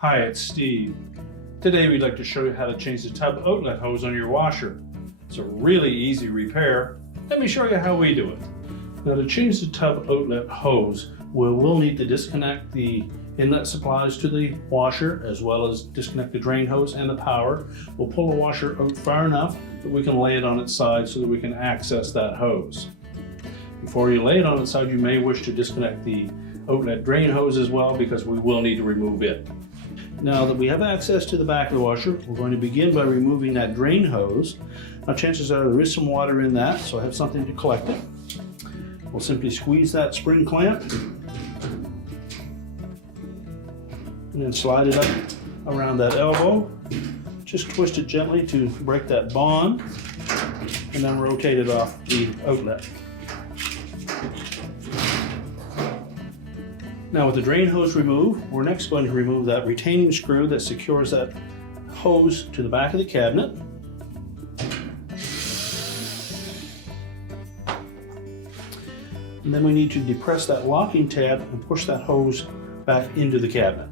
Hi, it's Steve. Today we'd like to show you how to change the tub outlet hose on your washer. It's a really easy repair. Let me show you how we do it. Now to change the tub outlet hose, we'll need to disconnect the inlet supplies to the washer as well as disconnect the drain hose and the power. We'll pull the washer out far enough that we can lay it on its side so that we can access that hose. Before you lay it on its side, you may wish to disconnect the outlet drain hose as well because we will need to remove it. Now that we have access to the back of the washer, we're going to begin by removing that drain hose. Now chances are there is some water in that, so I have something to collect it. We'll simply squeeze that spring clamp and then slide it up around that elbow. Just twist it gently to break that bond and then rotate it off the outlet. Now with the drain hose removed, we're next going to remove that retaining screw that secures that hose to the back of the cabinet. And then we need to depress that locking tab and push that hose back into the cabinet.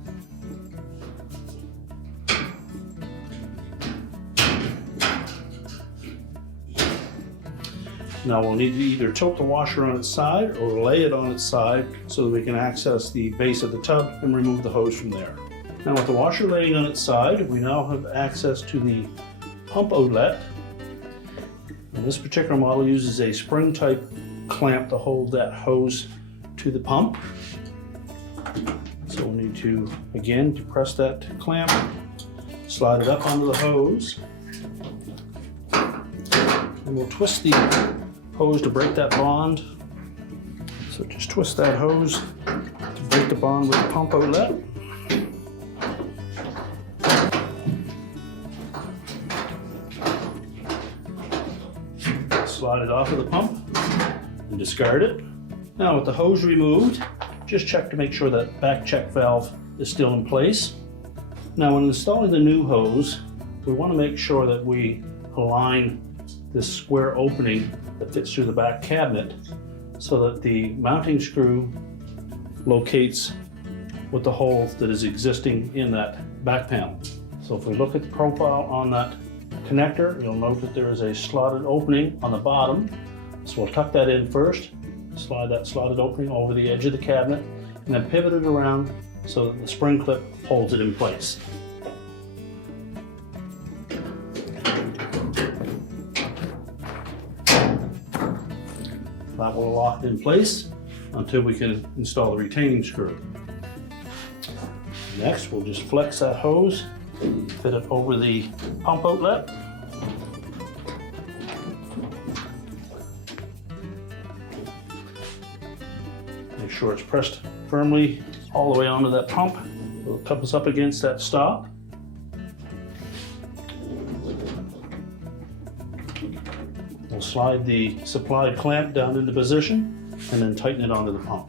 Now we'll need to either tilt the washer on its side or lay it on its side so that we can access the base of the tub and remove the hose from there. Now with the washer laying on its side, we now have access to the pump outlet. And this particular model uses a spring type clamp to hold that hose to the pump. So we'll need to again depress that clamp, slide it up onto the hose, and we'll twist the hose to break that bond. So just twist that hose to break the bond with the pump outlet. Slide it off of the pump and discard it. Now with the hose removed, just check to make sure that back check valve is still in place. Now when installing the new hose, we want to make sure that we align this square opening that fits through the back cabinet so that the mounting screw locates with the hole that is existing in that back panel. So if we look at the profile on that connector, you'll note that there is a slotted opening on the bottom. So we'll tuck that in first, slide that slotted opening over the edge of the cabinet, and then pivot it around so that the spring clip holds it in place. That will lock it in place until we can install the retaining screw. Next, we'll just flex that hose, fit it over the pump outlet. Make sure it's pressed firmly all the way onto that pump. It'll cup us up against that stop. We'll slide the supplied clamp down into position and then tighten it onto the pump.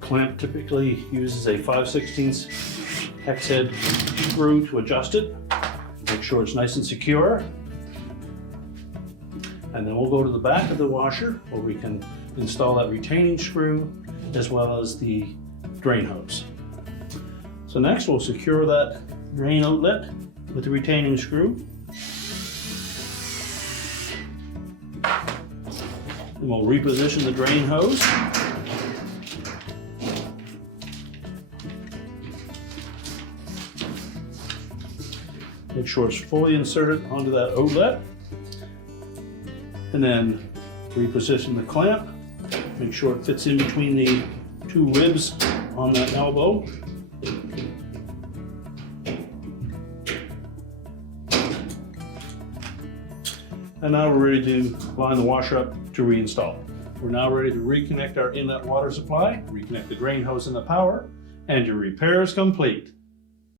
The clamp typically uses a 5/16 hex head screw to adjust it. Make sure it's nice and secure. And then we'll go to the back of the washer where we can install that retaining screw as well as the drain hose. So next we'll secure that drain outlet with the retaining screw. Then we'll reposition the drain hose. Make sure it's fully inserted onto that outlet. And then reposition the clamp. Make sure it fits in between the two ribs on that elbow. And now we're ready to line the washer up to reinstall. We're now ready to reconnect our inlet water supply, reconnect the drain hose and the power, and your repair is complete.